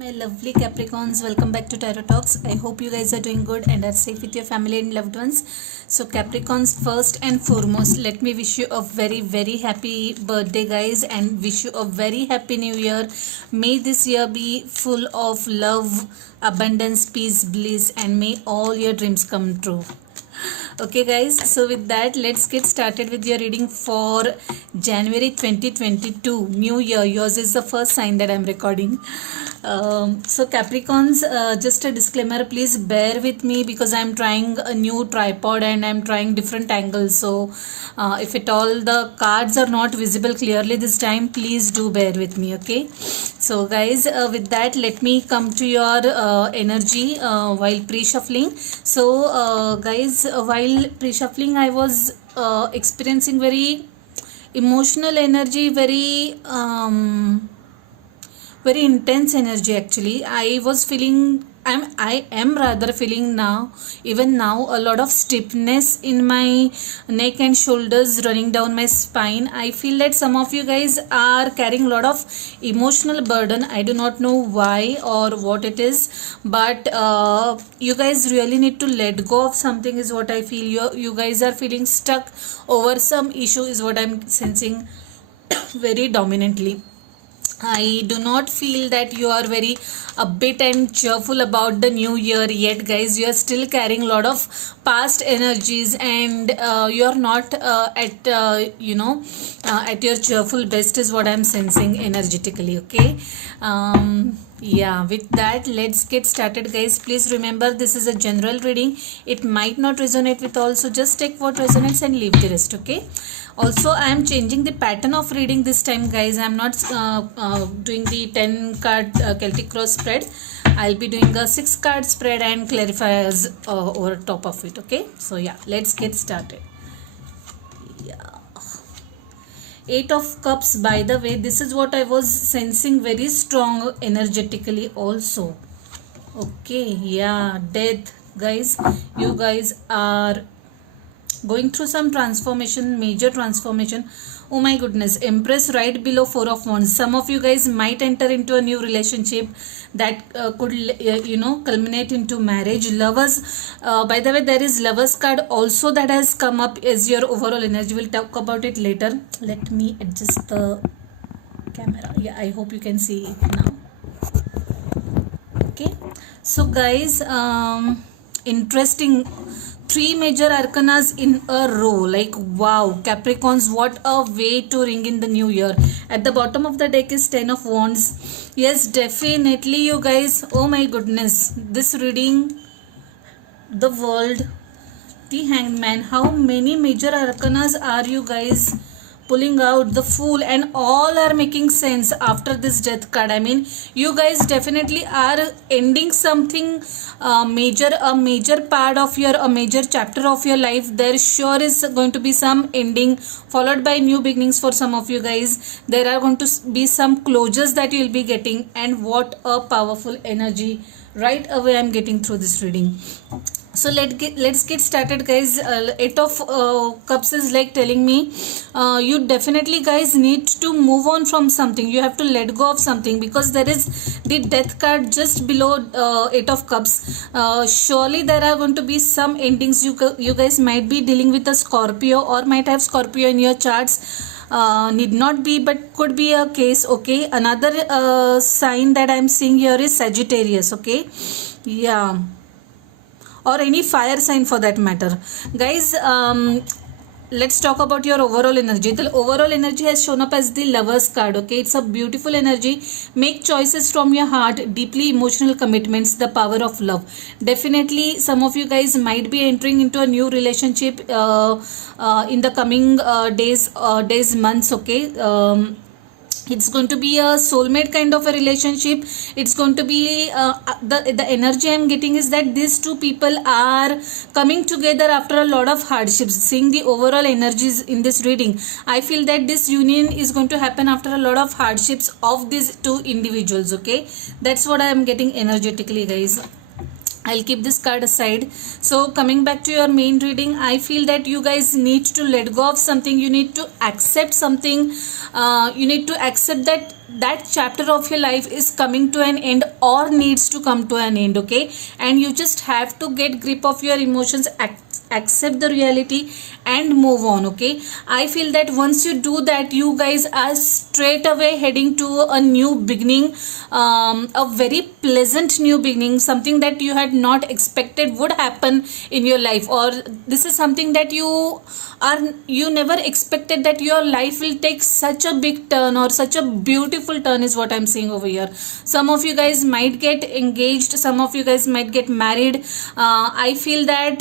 My lovely Capricorns, welcome back to Tarot Talks. I hope you guys are doing good and are safe with your family and loved ones. So Capricorns, first and foremost, let me wish you a very happy birthday, guys, and wish you a very happy new year. May this year be full of love, abundance, peace, bliss, and may all your dreams come true. Okay guys, so with that, let's get started with your reading for January 2022, new year. Yours is the first sign that I'm recording. So Capricorns, just a disclaimer, please bear with me because I'm trying a new tripod and I'm trying different angles. So if at all the cards are not visible clearly this time, please do bear with me. Okay, so guys, with that, let me come to your energy while pre-shuffling. So guys, while pre-shuffling, I was experiencing very emotional energy, very intense energy. Actually, I am rather feeling now, even now, a lot of stiffness in my neck and shoulders running down my spine. I feel that some of you guys are carrying a lot of emotional burden. I do not know why or what it is, but you guys really need to let go of something is what I feel. You guys are feeling stuck over some issue is what I'm sensing very dominantly. I do not feel that you are very upbeat and cheerful about the new year yet, guys. You are still carrying a lot of past energies, and you are not at your cheerful best is what I'm sensing energetically. Okay. Yeah, with that, let's get started, guys. Please remember, this is a general reading. It might not resonate with all, so just take what resonates and leave the rest. Okay. Also, I am changing the pattern of reading this time, guys. I am not doing the 10 card Celtic cross spread. I'll be doing a 6 card spread and clarifiers over top of it. Okay, so yeah, let's get started. Yeah, 8 of Cups, by the way, this is what I was sensing very strong energetically also. Okay, yeah, Death, guys. You guys are going through some transformation, major transformation. Oh my goodness. Empress right below 4 of Wands. Some of you guys might enter into a new relationship that could culminate into marriage. Lovers, by the way, there is Lovers card also that has come up as your overall energy. We'll talk about it later. Let me adjust the camera. Yeah, I hope you can see it now. Okay, so guys, interesting, 3 major arcanas in a row. Like, wow, Capricorns, what a way to ring in the new year. At the bottom of the deck is 10 of Wands. Yes, definitely, you guys. Oh my goodness, this reading, the World, the Hanged Man. How many major arcanas are you guys pulling out? The Fool, and all are making sense after this Death card. I mean, you guys definitely are ending something major, a major part of a major chapter of your life. There sure is going to be some ending followed by new beginnings for some of you guys. There are going to be some closures that you will be getting, and what a powerful energy right away I'm getting through this reading. So let's get started, guys. 8 of Cups is like telling me you definitely, guys, need to move on from something. You have to let go of something because there is the Death card just below 8 of Cups. Surely there are going to be some endings. You guys might be dealing with a Scorpio or might have Scorpio in your charts. Need not be, but could be a case. Okay, another sign that I'm seeing here is Sagittarius. Okay, yeah, or any fire sign for that matter, guys. Let's talk about your overall energy. The overall energy has shown up as the Lovers card. Okay, it's a beautiful energy. Make choices from your heart, deeply emotional commitments, the power of love. Definitely some of you guys might be entering into a new relationship in the coming days, months. Okay, it's going to be a soulmate kind of a relationship. It's going to be the energy I'm getting is that these two people are coming together after a lot of hardships. Seeing the overall energies in this reading, I feel that this union is going to happen after a lot of hardships of these two individuals. Okay, that's what I am getting energetically, guys. I'll keep this card aside. So coming back to your main reading, I feel that you guys need to let go of something. You need to accept something. You need to accept that that chapter of your life is coming to an end or needs to come to an end, okay? And you just have to get grip of your emotions, accept the reality and move on, okay? I feel that once you do that, you guys are straight away heading to a new beginning, a very pleasant new beginning, something that you had not expected would happen in your life, or this is something that you never expected, that your life will take such a big turn or such a beautiful turn is what I'm seeing over here. Some of you guys might get engaged, some of you guys might get married. I feel that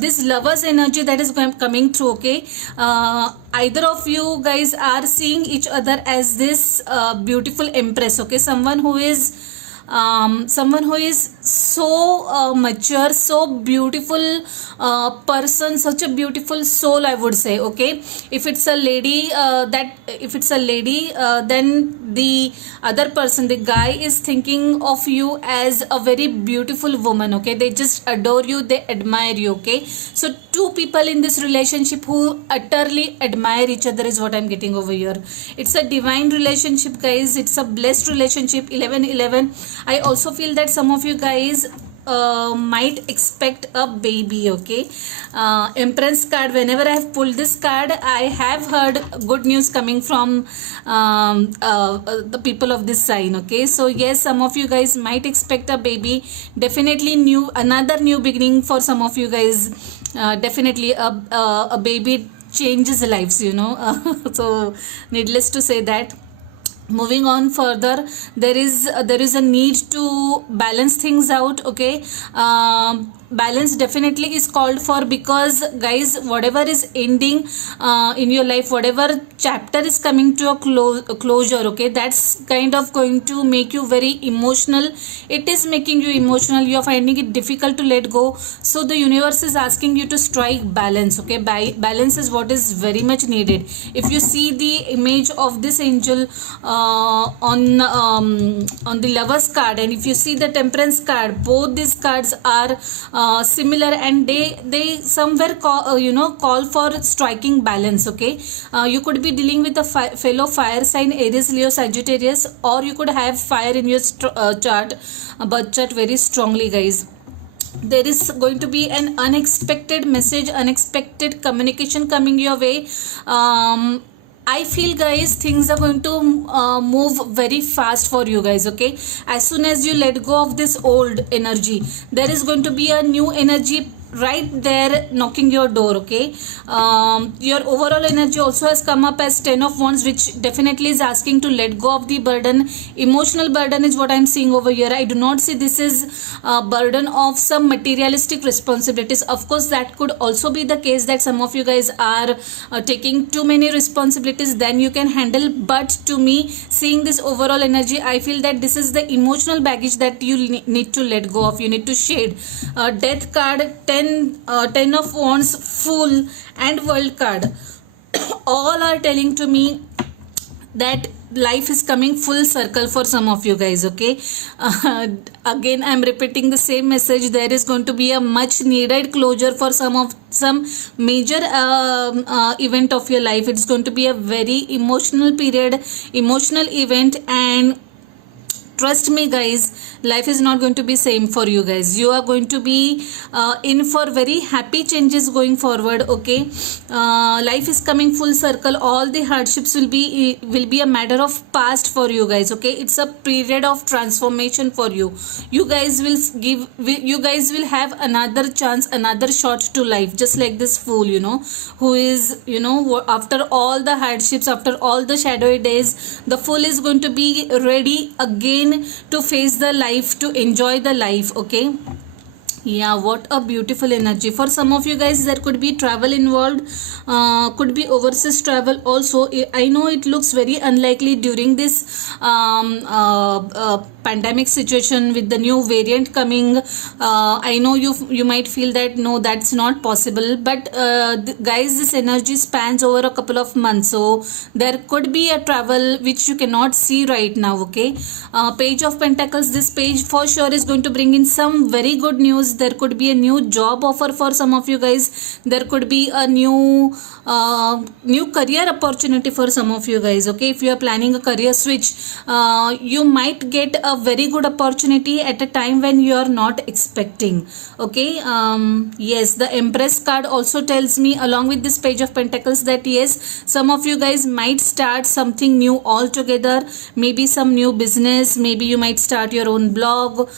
this lovers energy that is coming through, okay? Either of you guys are seeing each other as this beautiful empress, okay? Someone who is so mature, so beautiful person, such a beautiful soul, I would say, okay? If it's a lady, then the other person, the guy, is thinking of you as a very beautiful woman, okay? They just adore you, they admire you, okay? So two people in this relationship who utterly admire each other is what I'm getting over here. It's a divine relationship, guys. It's a blessed relationship. 1111. I also feel that some of you guys might expect a baby, okay? Empress card, whenever I have pulled this card, I have heard good news coming from the people of this sign, okay? So yes, some of you guys might expect a baby. Definitely another new beginning for some of you guys. Definitely a baby changes lives, you know. So needless to say that. Moving on further, there is a need to balance things out, okay? Balance definitely is called for, because guys, whatever is ending in your life, whatever chapter is coming to a closure, okay, that's kind of going to make you very emotional. It is making you emotional. You are finding it difficult to let go. So the universe is asking you to strike balance, okay? Balance is what is very much needed. If you see the image of this angel on the lovers card, and if you see the temperance card, both these cards are similar, and they somewhere call for striking balance, okay? You could be dealing with a fellow fire sign, Aries, Leo, Sagittarius, or you could have fire in your birth chart very strongly, guys. There is going to be an unexpected message, unexpected communication coming your way. I feel, guys, things are going to move very fast for you guys, okay? As soon as you let go of this old energy, there is going to be a new energy right there knocking your door, okay? Your overall energy also has come up as 10 of Wands, which definitely is asking to let go of the burden. Emotional burden is what I'm seeing over here. I do not see this is a burden of some materialistic responsibilities. Of course, that could also be the case, that some of you guys are taking too many responsibilities than you can handle. But to me, seeing this overall energy, I feel that this is the emotional baggage that you need to let go of. You need to shed. Death card, 10 of Wands, Fool, and World card all are telling to me that life is coming full circle for some of you guys, okay? Again, I'm repeating the same message. There is going to be a much needed closure for some major event of your life. It's going to be a very emotional period, emotional event, and trust me, guys, life is not going to be same for you guys. You are going to be in for very happy changes going forward, okay? Life is coming full circle. All the hardships will be a matter of past for you guys, okay? It's a period of transformation for you. You guys will have another chance, another shot to life, just like this Fool, you know, who is, you know, after all the hardships, after all the shadowy days, the Fool is going to be ready again to face the life, to enjoy the life, okay? Yeah, what a beautiful energy. For some of you guys, there could be travel involved, could be overseas travel also. I know it looks very unlikely during this pandemic situation with the new variant coming. I know you might feel that no, that's not possible. But guys, this energy spans over a couple of months, so there could be a travel which you cannot see right now. Okay, Page of Pentacles. This page for sure is going to bring in some very good news. There could be a new job offer for some of you guys. There could be a new career opportunity for some of you guys. Okay, if you are planning a career switch, you might get a very good opportunity at a time when you are not expecting. Okay, yes, the Empress card also tells me along with this Page of Pentacles that yes, some of you guys might start something new altogether. Maybe some new business, maybe you might start your own vlog,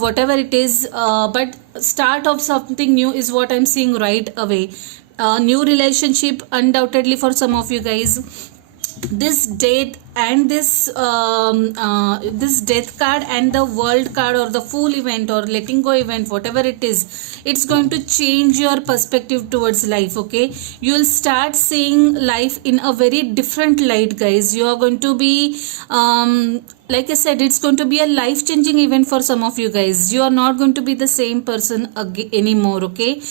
whatever it is, but start of something new is what I'm seeing right away. New relationship undoubtedly for some of you guys. This date and this death card and the world card or the Fool event or letting go event, whatever it is, it's going to change your perspective towards life. Okay, you will start seeing life in a very different light, guys. You are going to be like I said, it's going to be a life changing event for some of you guys. You are not going to be the same person anymore. Okay,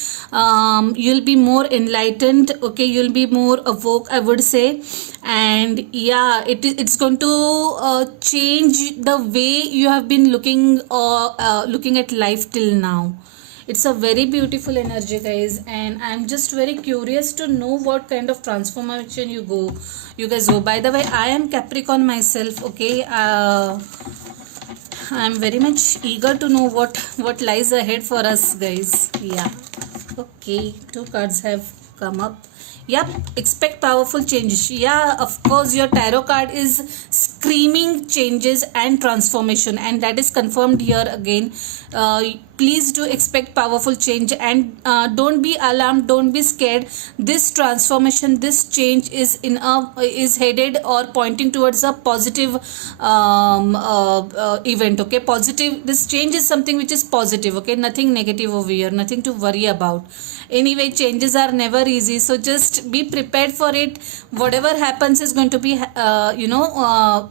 you'll be more enlightened. Okay, you'll be more awoke, I would say. And yeah, it's going to change the way you have been looking or looking at life till now. It's a very beautiful energy, guys, and I'm just very curious to know what kind of transformation you guys go. By the way, I am Capricorn myself. Okay, I'm very much eager to know what lies ahead for us, guys. Yeah. Okay, two cards have come up. Yep, expect powerful changes. Yeah, of course, your tarot card is screaming changes and transformation, and that is confirmed here again. Please do expect powerful change, and don't be alarmed, don't be scared. This transformation, this change is headed or pointing towards a positive event. Okay, positive. This change is something which is positive. Okay, nothing negative over here, nothing to worry about. Anyway, changes are never easy, so just be prepared for it. Whatever happens is going to be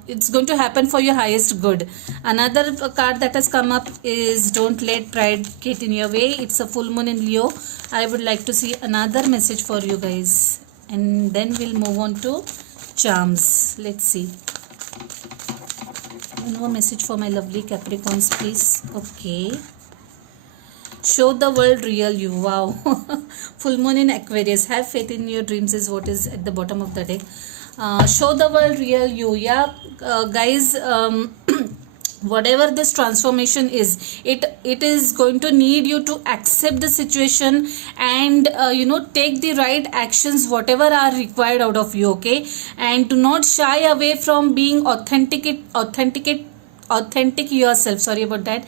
it's going to happen for your highest good. Another card that has come up is don't let pride get in your way. It's a full moon in Leo. I would like to see another message for you guys, and then we'll move on to charms. Let's see. One more message for my lovely Capricorns, please. Okay. Show the world real you. Wow. Full moon in Aquarius. Have faith in your dreams is what is at the bottom of the deck. Show the world real you. Yeah, guys. Whatever this transformation is, it is going to need you to accept the situation and take the right actions, whatever are required out of you. Okay, and do not shy away from being authentic yourself. Sorry about that.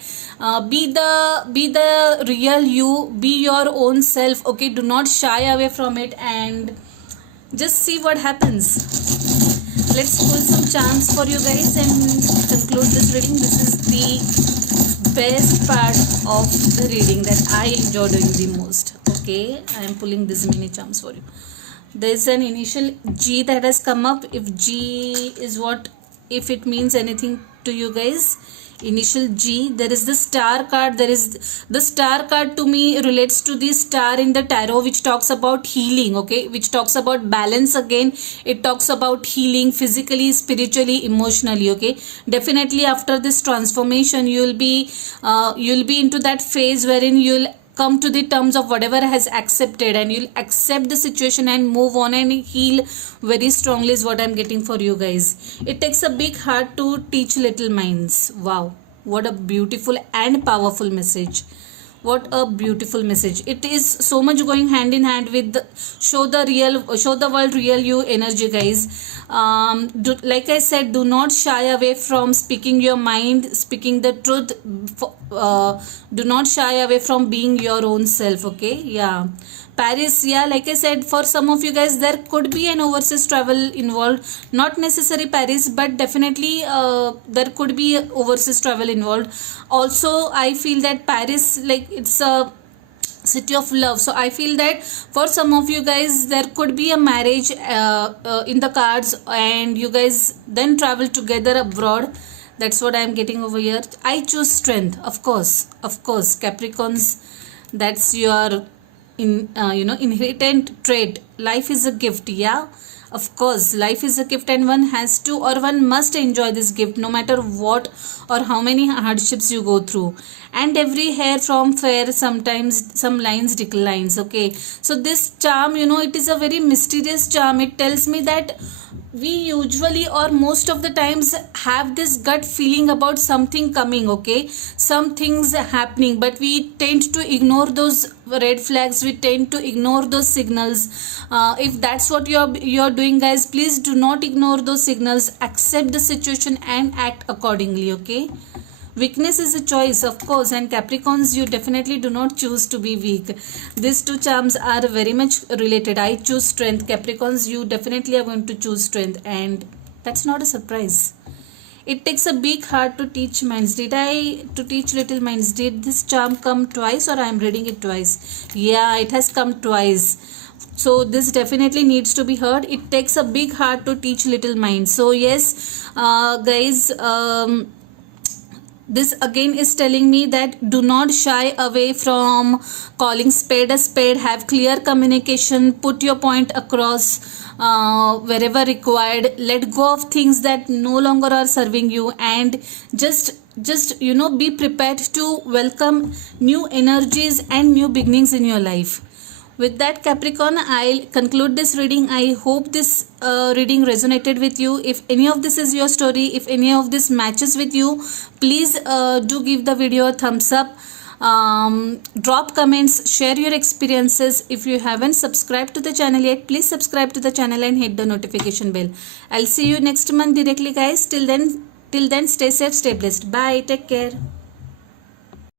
Be the real you, be your own self. Okay, do not shy away from it and just see what happens. Let's pull some charms for you guys and conclude this reading. This is the best part of the reading that I enjoy doing the most. Okay, I am pulling this many charms for you. There is an initial G that has come up. If G is if it means anything to you guys, initial G. There is the star card. There is the star card, to me relates to the star in the tarot, which talks about healing. Okay, which talks about balance. Again, it talks about healing physically, spiritually, emotionally. Okay, definitely after this transformation you'll be into that phase wherein you'll come to the terms of whatever has accepted, and you'll accept the situation and move on and heal very strongly is what I'm getting for you guys. It takes a big heart to teach little minds. Wow, what a beautiful and powerful message. What a beautiful message. It is so much going hand in hand with show the world real you energy, guys. Like I said, do not shy away from speaking your mind, speaking the truth. Do not shy away from being your own self. Okay, yeah. Paris, yeah, like I said, for some of you guys there could be an overseas travel involved, not necessary Paris, but definitely there could be overseas travel involved. Also I feel that Paris, like, it's a city of love, so I feel that for some of you guys there could be a marriage in the cards, and you guys then travel together abroad. That's what I am getting over here. I choose strength, of course, Capricorns. That's your inherent trait. Life is a gift, yeah, of course, life is a gift, and one has to, or one must enjoy this gift no matter what or how many hardships you go through. And every hair from fair, sometimes some lines declines. Okay, so this charm, it is a very mysterious charm. It tells me that we usually, or most of the times, have this gut feeling about something coming, okay, some things happening, but we tend to ignore those red flags, we tend to ignore those signals. If that's what you're doing, guys, please do not ignore those signals. Accept the situation and act accordingly. Okay, weakness is a choice, of course, and Capricorns, you definitely do not choose to be weak. These two charms are very much related. I choose strength. Capricorns, you definitely are going to choose strength, and that's not a surprise. It takes a big heart to teach minds. To teach little minds? Did this charm come twice, or I am reading it twice? Yeah, it has come twice. So this definitely needs to be heard. It takes a big heart to teach little minds. So yes, guys, this again is telling me that do not shy away from calling spade a spade. Have clear communication, put your point across wherever required. Let go of things that no longer are serving you, and just be prepared to welcome new energies and new beginnings in your life. With that, Capricorn, I'll conclude this reading. I hope this reading resonated with you. If any of this is your story, if any of this matches with you, please do give the video a thumbs up. Drop comments, share your experiences. If you haven't subscribed to the channel yet, please subscribe to the channel and hit the notification bell. I'll see you next month directly, guys. Till then, stay safe, stay blessed. Bye. Take care.